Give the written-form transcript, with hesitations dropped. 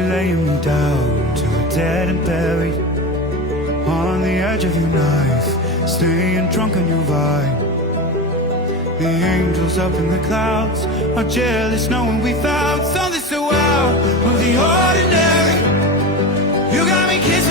you laying me down to a dead and buried on the edge of your knife, staying drunk on your vine. The angels up in the clouds are jealous knowing we found something so out of the ordinary. You got me kissing